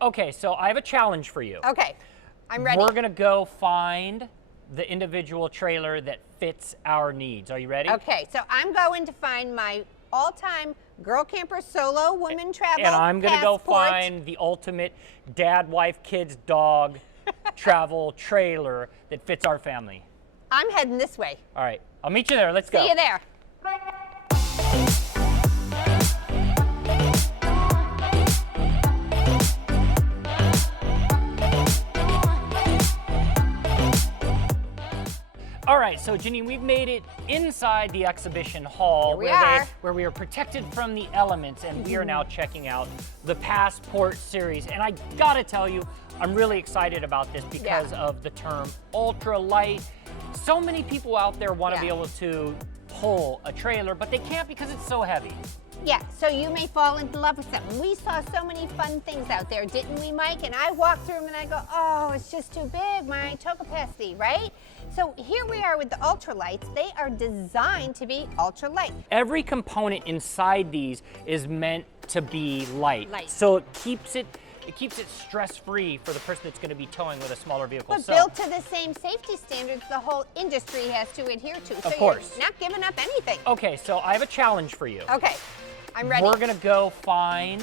Okay, so I have a challenge for you. Okay, I'm ready. We're gonna go find the individual trailer that fits our needs. Are you ready? Okay, so I'm going to find my all-time girl camper solo woman travel And I'm gonna go passport. find the ultimate dad, wife, kids, dog travel trailer that fits our family. I'm heading this way. All right, I'll meet you there. Let's go. See you there. All right, so Janine, we've made it inside the exhibition hall where we are protected from the elements, and we are now checking out the Passport series. And I gotta tell you, I'm really excited about this because of the term ultra light. So many people out there want to be able to pull a trailer, but they can't because it's so heavy. Yeah, so you may fall into love with something. We saw so many fun things out there, didn't we, Mike? And I walk through them and I go, oh, it's just too big, my toe capacity, right? So here we are with the ultralights. They are designed to be ultralight. Every component inside these is meant to be light. So it keeps it stress-free for the person that's going to be towing with a smaller vehicle. But built to the same safety standards the whole industry has to adhere to. Of course. You're not giving up anything. Okay, so I have a challenge for you. Okay, I'm ready. We're going to go find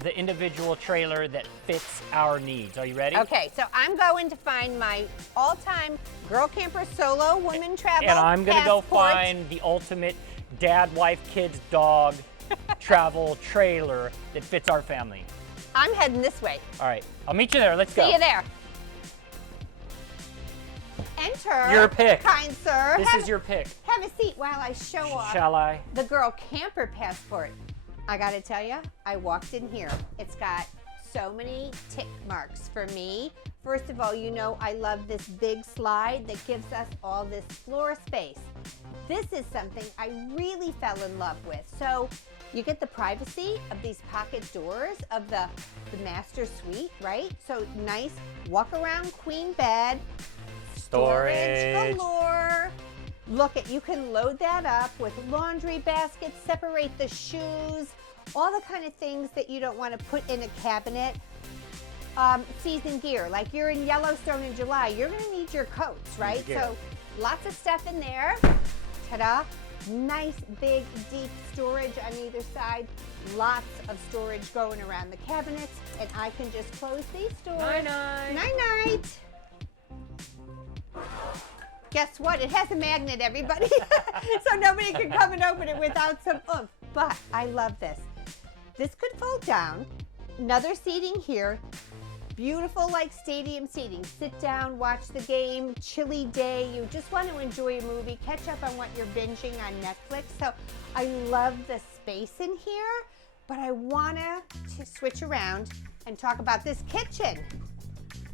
the individual trailer that fits our needs. Are you ready? Okay, so I'm going to find my all-time girl camper solo woman travel And I'm going to go passport. find the ultimate dad, wife, kids, dog travel trailer that fits our family. I'm heading this way. All right, I'll meet you there. Let's go. See you there. Enter. Your pick. Kind sir. This is your pick. Have a seat while I show off Shall I? the girl camper passport. I gotta tell you, I walked in here. It's got so many tick marks for me. First of all, you know I love this big slide that gives us all this floor space. This is something I really fell in love with. So you get the privacy of these pocket doors of the master suite, right? So nice walk around queen bed, storage galore. Look at, you can load that up with laundry baskets, separate the shoes, all the kind of things that you don't want to put in a cabinet. Season gear, like you're in Yellowstone in July, you're going to need your coats, right? So lots of stuff in there. Ta-da. Nice, big, deep storage on either side. Lots of storage going around the cabinets. And I can just close these doors. Night-night. Night-night. Guess what? It has a magnet, everybody. So nobody can come and open it without some oomph. But I love this. This could fold down. Another seating here. Beautiful, like stadium seating. Sit down, watch the game, chilly day. You just want to enjoy a movie, catch up on what you're binging on Netflix. So I love the space in here, but I want to switch around and talk about this kitchen.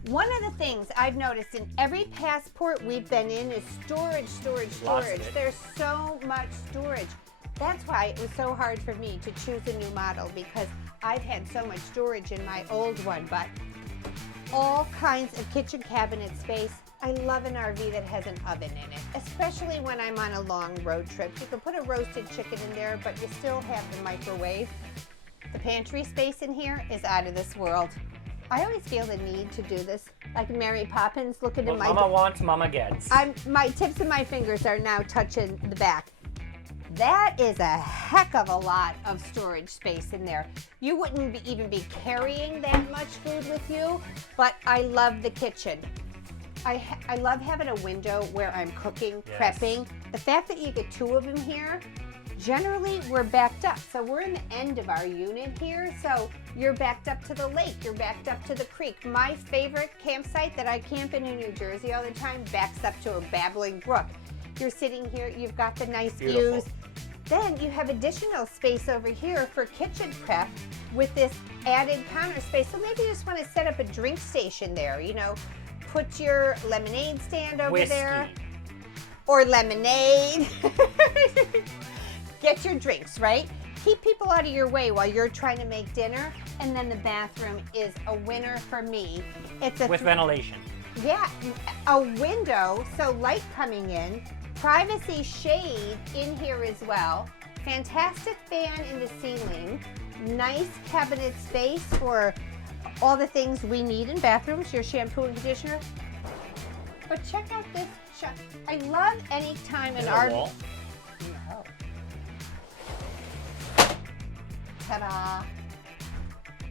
One of the things I've noticed in every passport we've been in is storage, storage, storage. There's so much storage. That's why it was so hard for me to choose a new model, because I've had so much storage in my old one, but all kinds of kitchen cabinet space. I love an RV that has an oven in it, especially when I'm on a long road trip. You can put a roasted chicken in there, but you still have the microwave. The pantry space in here is out of this world. I always feel the need to do this, like Mary Poppins, looking at my... Mama wants, Mama gets. My tips of my fingers are now touching the back. That is a heck of a lot of storage space in there. You wouldn't even be carrying that much food with you, but I love the kitchen. I love having a window where I'm cooking, prepping. The fact that you get two of them here, generally we're backed up. So we're in the end of our unit here, so you're backed up to the lake, you're backed up to the creek. My favorite campsite that I camp in New Jersey all the time backs up to a babbling brook. You're sitting here, you've got the nice views. Then you have additional space over here for kitchen prep with this added counter space. So maybe you just want to set up a drink station there, you know, put your lemonade stand over there. Or lemonade. Get your drinks, right? Keep people out of your way while you're trying to make dinner. And then the bathroom is a winner for me. It's a with ventilation. Yeah, a window, so light coming in. Privacy shade in here as well. Fantastic fan in the ceiling. Nice cabinet space for all the things we need in bathrooms, your shampoo and conditioner. But check out this shot. I love any time in our wall. No. Ta-da.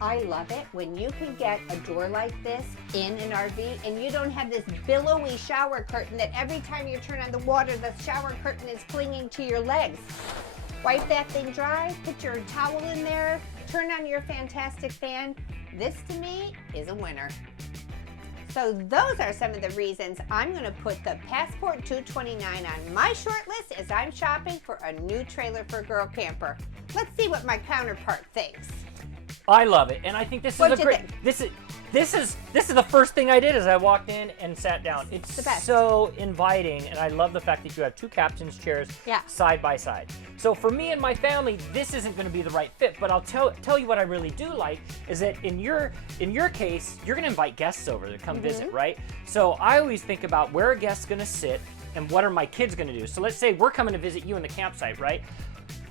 I love it when you can get a door like this in an RV and you don't have this billowy shower curtain that every time you turn on the water, the shower curtain is clinging to your legs. Wipe that thing dry, put your towel in there, turn on your fantastic fan. This to me is a winner. So those are some of the reasons I'm going to put the Passport 229 on my short list as I'm shopping for a new trailer for a girl camper. Let's see what my counterpart thinks. I love it, and I think this is a great. This is the first thing I did as I walked in and sat down. It's the best. So inviting, and I love the fact that you have two captain's chairs side by side. So for me and my family, this isn't going to be the right fit. But I'll tell you what I really do like is that in your case, you're going to invite guests over to come visit, right? So I always think about where a guest's going to sit and what are my kids going to do. So let's say we're coming to visit you in the campsite, right?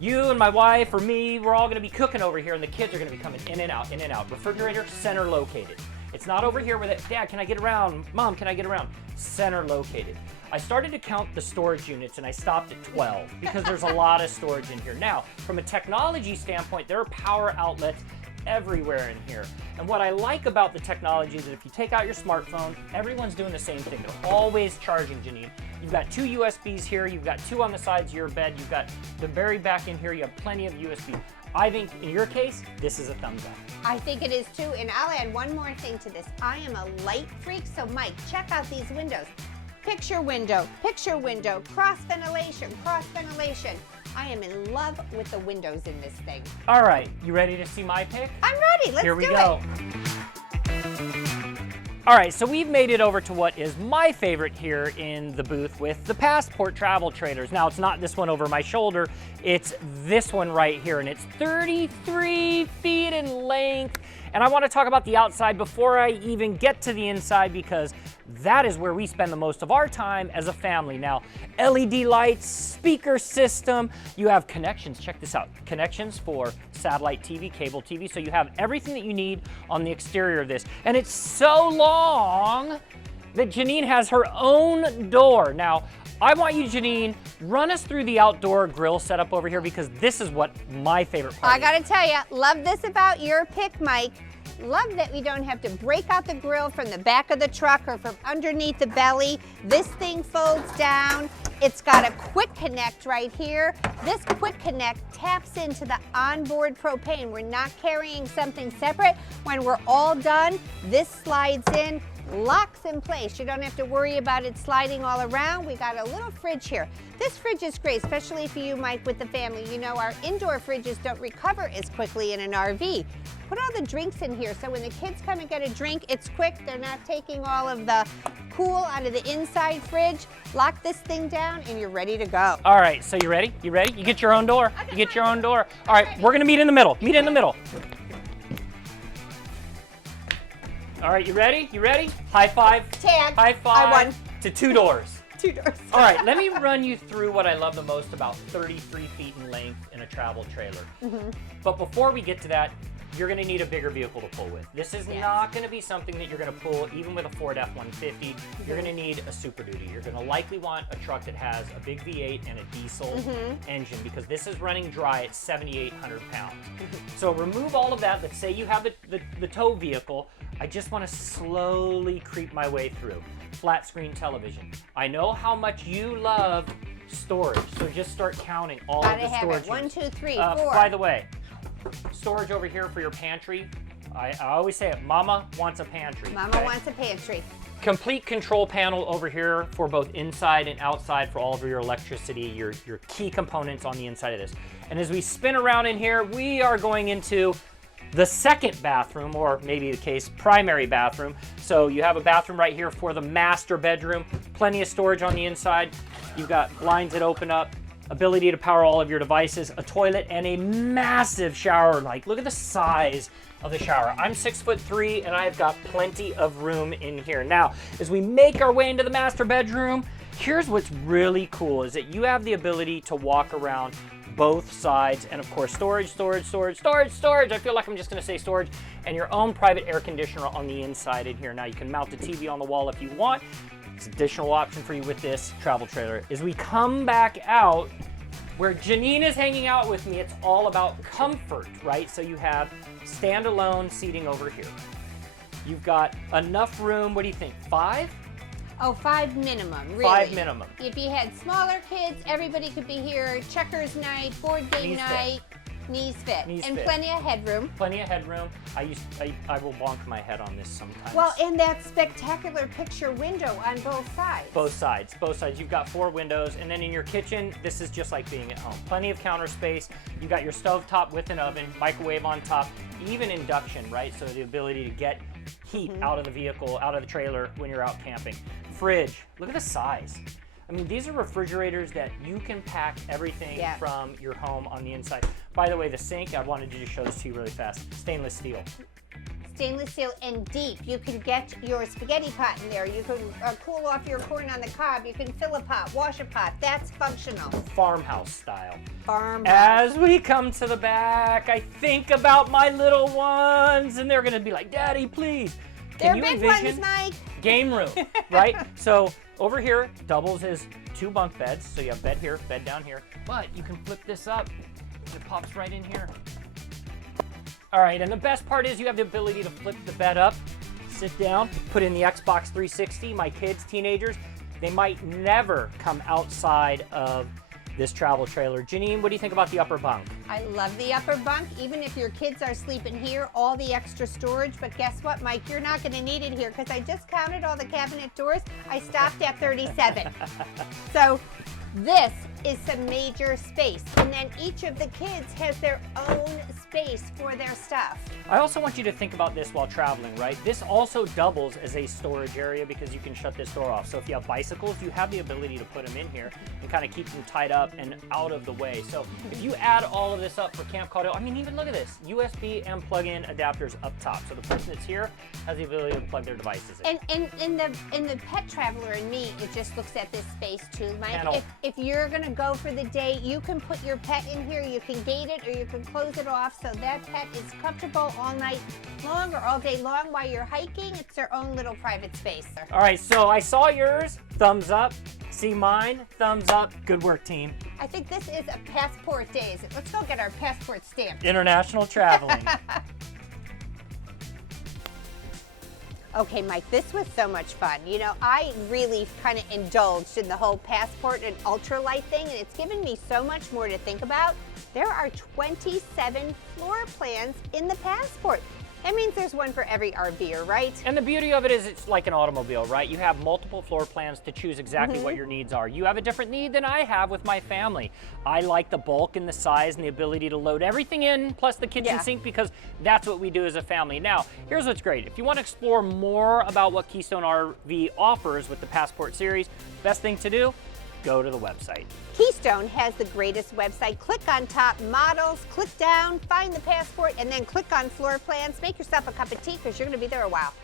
You and my wife or me, we're all going to be cooking over here, and the kids are going to be coming in and out, in and out. Refrigerator, center located. It's not over here where that, Dad, can I get around? Mom, can I get around? Center located. I started to count the storage units, and I stopped at 12 because there's a lot of storage in here. Now, from a technology standpoint, there are power outlets everywhere in here. And what I like about the technology is that if you take out your smartphone, everyone's doing the same thing. They're always charging, Janine. You've got two USBs here, you've got two on the sides of your bed, you've got the very back in here, you have plenty of USB. I think in your case, this is a thumbs up. I think it is too, and I'll add one more thing to this. I am a light freak, so Mike, check out these windows. Picture window, cross ventilation. I am in love with the windows in this thing. All right, you ready to see my pick? I'm ready, let's do it. Here we go. All right, so we've made it over to what is my favorite here in the booth with the Passport travel trailers. Now, it's not this one over my shoulder, it's this one right here, and it's 33 feet in length. And I want to talk about the outside before I even get to the inside because that is where we spend the most of our time as a family. Now, LED lights, speaker system, you have connections, check this out, connections for satellite TV, cable TV, so you have everything that you need on the exterior of this. And it's so long that Janine has her own door. Now, I want you, Janine, run us through the outdoor grill setup over here because this is what my favorite part is. I gotta tell you, love this about your pick, Mike. Love that we don't have to break out the grill from the back of the truck or from underneath the belly. This thing folds down. It's got a quick connect right here. This quick connect taps into the onboard propane. We're not carrying something separate. When we're all done, this slides in, locks in place. You don't have to worry about it sliding all around. We got a little fridge here. This fridge is great, especially for you, Mike, with the family. You know, our indoor fridges don't recover as quickly in an RV. Put all the drinks in here, so when the kids come and get a drink, it's quick. They're not taking all of the cool out of the inside fridge. Lock this thing down, and you're ready to go. All right, so you ready? You ready? You get your own door. You get your own door. All right, we're gonna meet in the middle. Meet in the middle. All right, you ready? You ready? High five. Tag. High five. I won. To 2 doors. 2 doors. All right, let me run you through what I love the most about 33 feet in length in a travel trailer. But before we get to that, you're gonna need a bigger vehicle to pull with. This is not gonna be something that you're gonna pull even with a Ford F-150. You're gonna need a Super Duty. You're gonna likely want a truck that has a big V8 and a diesel engine because this is running dry at 7,800 pounds. So remove all of that. Let's say you have the tow vehicle. I just wanna slowly creep my way through. Flat screen television. I know how much you love storage, so just start counting all of the storage. 1, 2, 3, 4. By the way, storage over here for your pantry. I always say it, Mama wants a pantry. Mama wants a pantry. Complete control panel over here for both inside and outside for all of your electricity, your key components on the inside of this. And as we spin around in here, we are going into the second bathroom, or maybe the case, primary bathroom. So you have a bathroom right here for the master bedroom, plenty of storage on the inside. You've got blinds that open up, ability to power all of your devices, a toilet, and a massive shower. Like, look at the size of the shower. I'm 6'3", and I've got plenty of room in here. Now, as we make our way into the master bedroom, here's what's really cool is that you have the ability to walk around both sides, and of course storage, storage, storage, storage, storage. I feel like I'm just gonna say storage, and your own private air conditioner on the inside in here. Now you can mount a TV on the wall if you want. It's an additional option for you with this travel trailer. As we come back out, where Janine is hanging out with me, it's all about comfort, right? So you have standalone seating over here. You've got enough room, what do you think, 5? Oh, 5 minimum, really. 5 minimum. If you had smaller kids, everybody could be here. Checkers night, board game Knees night, knees fit. Knees and fit. Plenty of headroom. Plenty of headroom. I will bonk my head on this sometimes. Well, and that spectacular picture window on both sides. Both sides, both sides. You've got 4 windows, and then in your kitchen, this is just like being at home. Plenty of counter space. You got your stovetop with an oven, microwave on top, even induction, right? So the ability to get heat out of the vehicle, out of the trailer when you're out camping. Fridge, look at the size. I mean, these are refrigerators that you can pack everything from your home on the inside. By the way, the sink, I wanted to just show this to you really fast. Stainless steel. Stainless steel and deep. You can get your spaghetti pot in there. You can cool off your corn on the cob. You can fill a pot, wash a pot. That's functional. Farmhouse style. Farmhouse. As we come to the back, I think about my little ones, and they're gonna be like, Daddy, please. They're big ones, Mike. Game room, right? So over here, doubles as 2 bunk beds. So you have bed here, bed down here. But you can flip this up. It pops right in here. All right, and the best part is you have the ability to flip the bed up, sit down, put in the Xbox 360. My kids, teenagers, they might never come outside of this travel trailer. Janine, what do you think about the upper bunk? I love the upper bunk, even if your kids are sleeping here, all the extra storage. But guess what, Mike? You're not going to need it here because I just counted all the cabinet doors. I stopped at 37. So this is some major space. And then each of the kids has their own space for their stuff. I also want you to think about this while traveling, right? This also doubles as a storage area because you can shut this door off. So if you have bicycles, you have the ability to put them in here and kind of keep them tied up and out of the way. So if you add all of this up for Camp Caudill, I mean, even look at this, USB and plug-in adapters up top. So the person that's here has the ability to plug their devices in. And the pet traveler in me, it just looks at this space too, Mike. Panel. If you're gonna go for the day, you can put your pet in here, you can gate it, or you can close it off so that pet is comfortable all night long or all day long while you're hiking. It's their own little private space. All right, so I saw yours, thumbs up. See mine, thumbs up. Good work, team. I think this is a passport day. Let's go get our passport stamped. International traveling. Okay, Mike, this was so much fun. You know, I really kind of indulged in the whole passport and ultralight thing, and it's given me so much more to think about. There are 27 floor plans in the passport. That means there's one for every RVer, right? And the beauty of it is it's like an automobile, right? You have multiple floor plans to choose exactly what your needs are. You have a different need than I have with my family. I like the bulk and the size and the ability to load everything in, plus the kitchen sink, because that's what we do as a family. Now, here's what's great. If you want to explore more about what Keystone RV offers with the Passport series, best thing to do, go to the website. Keystone has the greatest website. Click on top models, click down, find the passport, and then click on floor plans. Make yourself a cup of tea because you're going to be there a while.